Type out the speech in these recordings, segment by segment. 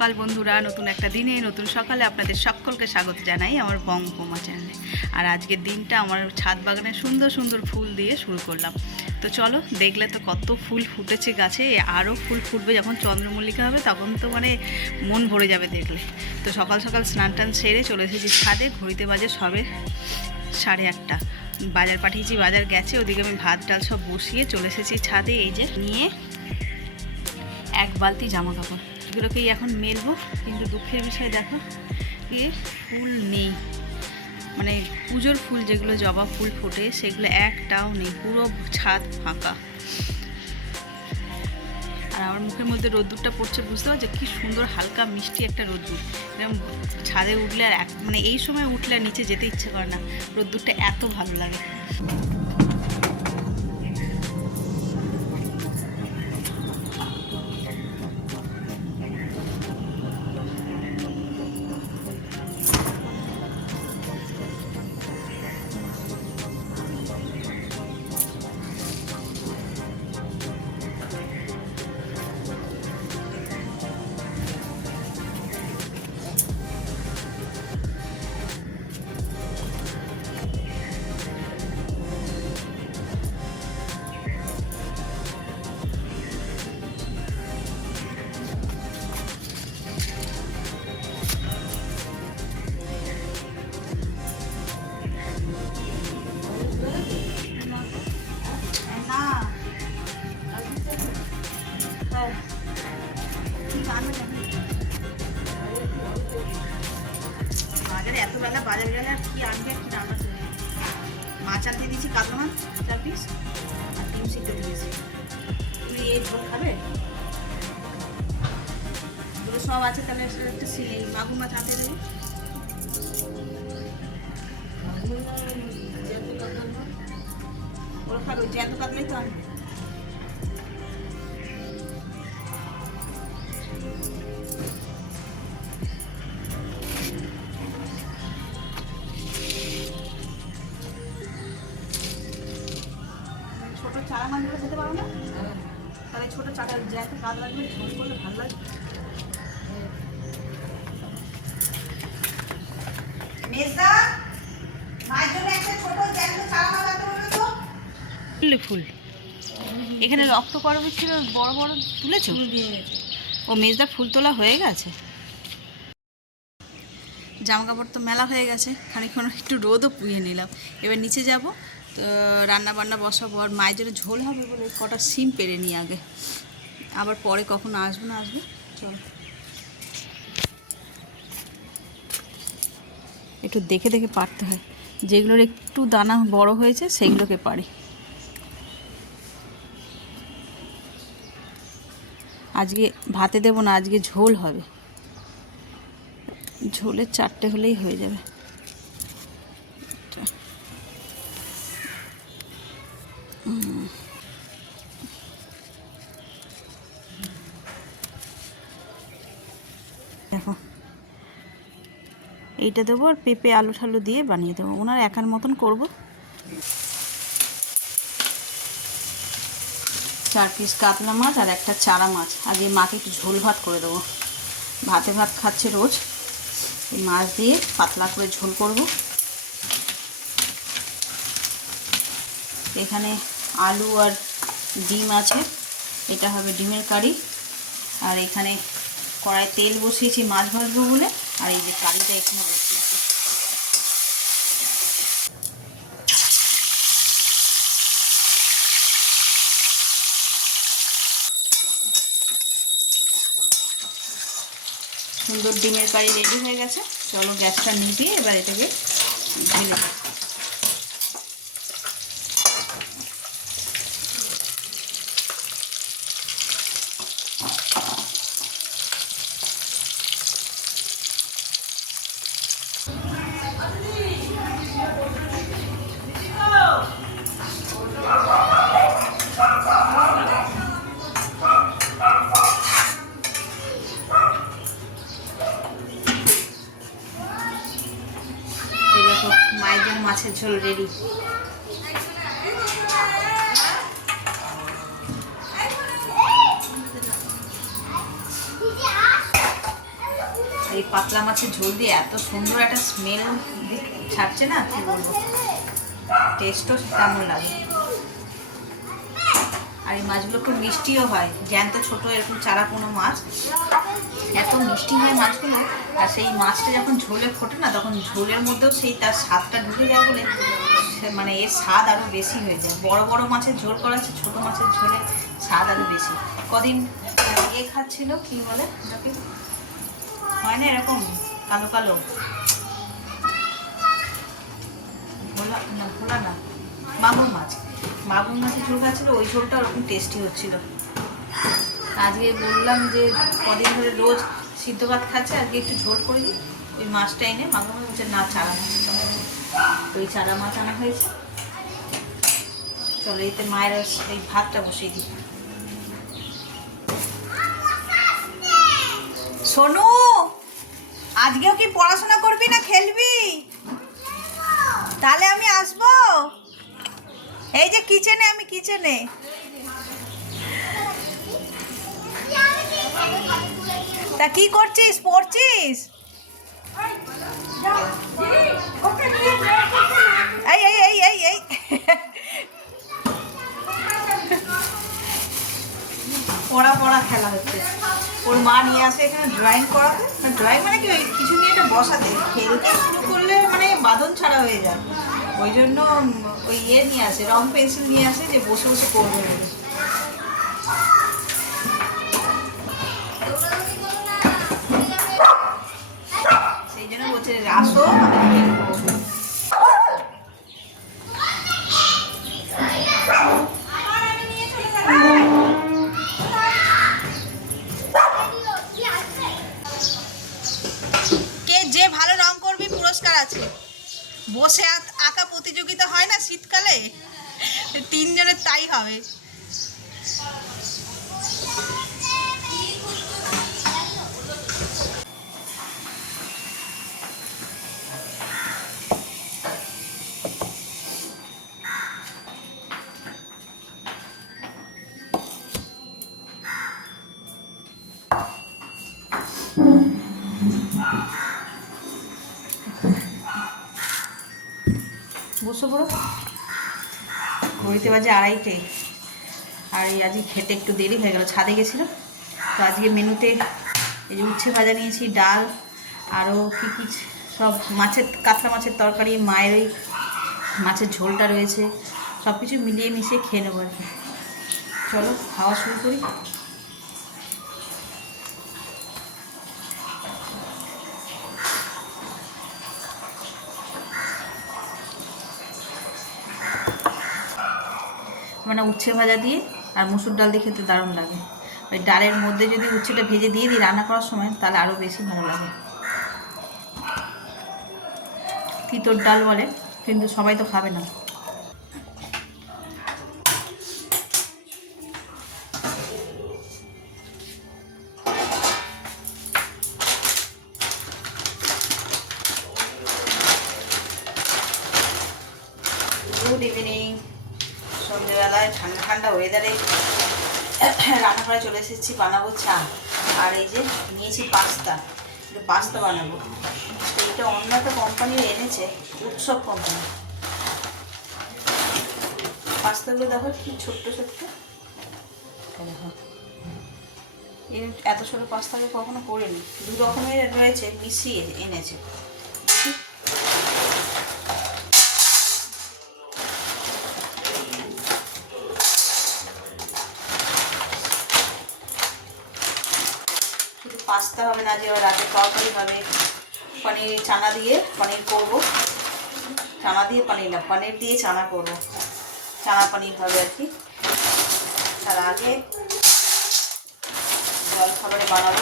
সকাল বন্ধুরা, নতুন একটা দিনে নতুন সকালে আপনাদের সকলকে স্বাগত জানাই আমার বঙ্গমা চ্যানেলে। আর আজকের দিনটা আমার ছাদ বাগানে সুন্দর সুন্দর ফুল দিয়ে শুরু করলাম। তো চলো, দেখলে তো কত ফুল ফুটেছে গাছে, আরও ফুল ফুটবে যখন চন্দ্রমল্লিকা হবে, তখন তো মানে মন ভরে যাবে দেখলে। তো সকাল সকাল স্নান টান সেরে চলে এসেছি ছাদে। ঘড়িতে বাজে সবে 8:30। বাজার পাঠিয়েছি, বাজার গেছে, ওদিকে আমি ভাত ডাল সব বসিয়ে চলে এসেছি ছাদে। এই যে নিয়ে এক বালতি জামা কাপড়, এগুলোকেই এখন মেলবো। কিন্তু দুঃখের বিষয় দেখো, এ ফুল নেই, মানে পুজোর ফুল যেগুলো জবা ফুল ফোটে সেগুলো একটাও নেই, পুরো ছাদ ফাঁকা। আর আমার মুখের মধ্যে রোদ্দুরটা পড়ছে, বুঝতে পারছো কি সুন্দর হালকা মিষ্টি একটা রোদ্দুর। এরকম ছাদে উঠলে আর মানে এই সময় উঠলে আর নিচে যেতে ইচ্ছে করে না, রোদ্দুরটা এত ভালো লাগে। বাজারে এত বেলা বাজার গেলে আর কি আনবে, কি রান্না করবে? মাছ আনতে দিয়েছি, কাতলা মাছ 4 পিস, আর ডিম সিদ্ধ দিয়েছি। তুমি এই ঝোল খাবে? ওগুলো সব আছে, তাহলে একটা মাগুর মাছ আনতে দেবে। ওরা খাবে, জ্যান্ত কাতলাই তো আনবে। ছোটো চারা মাছগুলো খেতে পারো না? তাহলে ছোটো চারা জ্যান্ত কাতলাগুলো ঝোল করলে ভালো লাগে। ফুল এখানে রক্তকরবী ছিল, বড় বড় তুলেছো? ও মেজদার ফুল তোলা হয়ে গেছে। জামা কাপড় তো মেলা হয়ে গেছে, খানিকক্ষণ একটু রোদও পুড়িয়ে নিলাম। এবার নিচে যাব, তো রান্না বান্না বসাবো। আর মায়ের জন্য ঝোল হবে বলে কটা সিম পেরে নিই আগে, আবার পরে কখন আসবো না আসবো। চল একটু দেখে দেখে পারতে হয়, যেগুলোর একটু দানা বড় হয়েছে সেগুলোকে পারি। আজকে ভাতে দেবো না, আজকে ঝোল হবে। ঝোলের 4টে হলেই হয়ে যাবে। দেখো, এইটা দেবো, আর পেঁপে আলু ঠালু দিয়ে বানিয়ে দেবো, ওনার একার মতন করবো। 4 পিস কাতলা মাছ আর একটা চারা মাছ। আগে মাকে একটু ঝোল ভাত করে দেবো, ভাতে ভাত খাচ্ছে রোজ, এই মাছ দিয়ে পাতলা করে ঝোল করব। এখানে আলু আর ডিম আছে, এটা হবে ডিমের কারি। আর এখানে কড়াই তেল বসিয়েছি মাছ ভাজবো বলে, আর এই যে কারিটা এখানে বসিয়েছি। সুন্দর ডিমের কারি রেডি হয়ে গেছে। চলো গ্যাসটা নিভিয়ে এবার এটাকে ঢেলে দেবো। মায়ের জন্য মাছের ঝোল রেডি। এই পাতলা মাছের ঝোল দিয়ে এত সুন্দর একটা স্মেল ছাড়ছে না, কি বলবো, টেস্টও তেমন লাগে। আর এই মাছগুলো খুব মিষ্টিও হয়, জ্যান্ত ছোট এরকম চারা কোনো মাছ এত মিষ্টি হয় মাছগুলো। আর সেই মাছটা যখন ঝোলে ফোটে না, তখন ঝোলের মধ্যেও সেই তার স্বাদটা ঢুকে যায় বলে মানে এর স্বাদ আরও বেশি হয়ে যায়। বড় বড় মাছের ঝোল করা হচ্ছে, ছোটো মাছের ঝোলে স্বাদ আরও বেশি। কদিন খাচ্ছিল, কি বলে ওটাকে, হয় না এরকম কালো কালো, ভোলা না, মাগুর মাছের ঝোল খাচ্ছিলো, ওই ঝোলটা ওরকম টেস্টি হচ্ছিল। আজকে বললাম যে কদিন ধরে রোজ সিদ্ধ ভাত খাচ্ছে, আজকে একটু ঝোল করে দিই। ওই মাছটা এনে মাগুর মাছ বলছে না, চারা মাছ, তো ওই চারা মাছ আনা হয়েছে। চলো এতে মায়ের এই ভাতটা বসিয়ে দিই। সোনু, আজকেও কি পড়াশোনা করবি না খেলবি? তাহলে আমি আসবো। এই যে কিচেনে, আমি কিচেনে। তা কি করছিস, পড়ছিস? এই এই এই এই এই পড়া খেলা হচ্ছে। ওর মা নিয়ে আসে এখানে ড্রয়িং করাতে, ড্রয়িং মানে কি, ওই কিছু নিয়ে একটা বসাতে, খেলতে শুরু করলে মানে বাঁধন ছাড়া হয়ে যায়। ওই জন্য ওই নিয়ে আসে, রং পেন্সিল নিয়ে আসে, যে বসে বসে করবে বলে। সেই জন্য বলছে আসো, বসে আঁকা প্রতিযোগিতা হয় না শীতকালে, 3 জনের তাই হবে। বসো বড়, ঘড়িতে বাজে 2:30। আর এই আজকে খেতে একটু দেরি হয়ে গেল, ছাদে গেছিলো। তো আজকে মেনুতে এই যে উচ্ছে ভাজা নিয়েছি, ডাল, আরও কী সব কাতলা মাছের তরকারি, মায়ের ওই মাছের ঝোলটা রয়েছে, সব কিছু মিলিয়ে মিশিয়ে খেয়ে নেবো আর কি। চলো খাওয়া শুরু করি। মানে উচ্ছে ভাজা দিয়ে আর মুসুর ডাল দিয়ে খেতে দারুণ লাগে। ওই ডালের মধ্যে যদি উচ্ছেটা ভেজে দিয়ে দিই রান্না করার সময়, তাহলে আরও বেশি ভালো লাগে। তিতর ডাল বলে, কিন্তু সবাই তো খাবে না। Good evening. সন্ধ্যেবেলায় ঠান্ডা ঠান্ডা ওয়েদারে রান্নাঘরে চলে এসেছি, বানাবো চা। আর এই যে নিয়েছি পাস্তা, একটু পাস্তা বানাবো। তো এটা অন্য একটা কোম্পানির এনেছে, উৎসব কোম্পানি। পাস্তাগুলো দেখো কি ছোট্ট ছোট্ট, দেখো এত ছোটো পাস্তা আমি কখনো করিনি। 2 রকমের রয়েছে, মিশিয়ে এনেছে। পাস্তা হবে না, যে রাতে তরকারি হবে, পনির চানা দিয়ে পনির করব, চানা দিয়ে পনির না, পনির দিয়ে চানা করব, চানা পনির হবে আর কি। তার আগে জলখাবারে বানাবো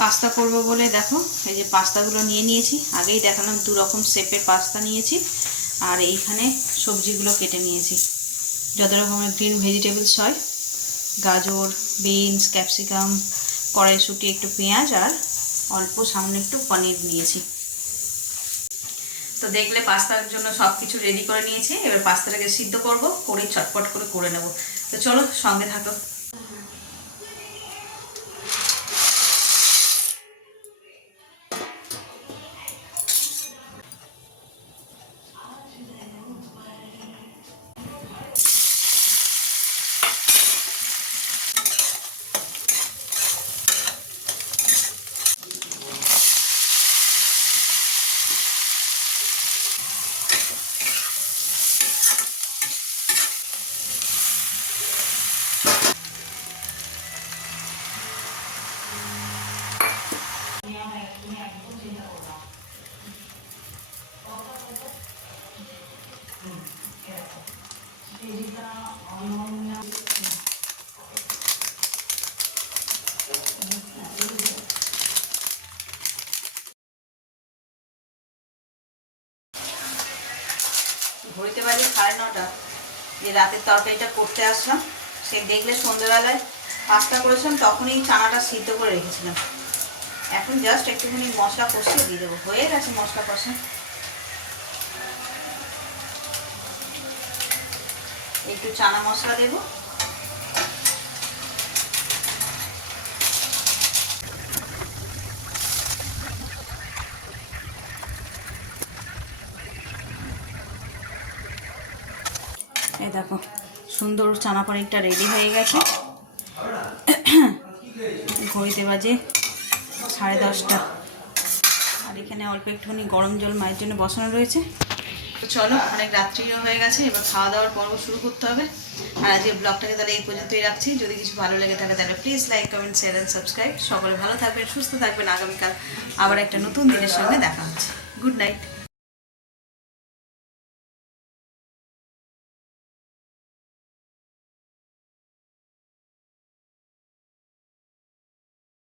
পাস্তা করবো বলে দেখো এই যে পাস্তাগুলো নিয়েছি। আগেই দেখালাম 2 রকম শেপের পাস্তা নিয়েছি। আর এইখানে সবজিগুলো কেটে নিয়েছি, যত রকমের গ্রিন ভেজিটেবলস হয়, গাজর, বিনস, ক্যাপসিকাম, কড়াইশুঁটি, একটু পেঁয়াজ, আর অল্প সামনে একটু পনির নিয়েছি। তো দেখলে পাস্তার জন্য সব কিছু রেডি করে নিয়েছি। এবার পাস্তাটাকে সিদ্ধ করব, করে চটপট করে নেব। তো চলো সঙ্গে থাকো। ঘড়িতে বাজে 9:30। যে রাতের তরকারিটা করতে আসলাম, সে দেখলে সন্ধ্যেবেলায় পাস্তা করেছিলাম, তখনই চানাটা সিদ্ধ করে রেখেছিলাম। এখন জাস্ট একটুখানি মশলা কষিয়ে দিয়ে দেবো, হয়ে গেছে মশলা কষা। একটু চানা মশলা দেবো, এই দেখো সুন্দর চানা পনিরটা রেডি হয়ে গেছে। ঘড়িতে বাজে 10:30, আর এখানে অল্প একটুখানি গরম জল মায়ের জন্য বসানো রয়েছে। তো চলো, অনেক রাত্রিও হয়ে গেছে, এবার খাওয়া দাওয়ার পর্ব শুরু করতে হবে। আর আজকে ব্লগটাকে তাহলে এই পর্যন্তই রাখছি। যদি কিছু ভালো লেগে থাকে তাহলে please like, comment, share and subscribe. সকলে ভালো থাকবেন, সুস্থ থাকবেন। আগামীকাল আবার একটা নতুন দিনের সঙ্গে দেখা হচ্ছে। Good night.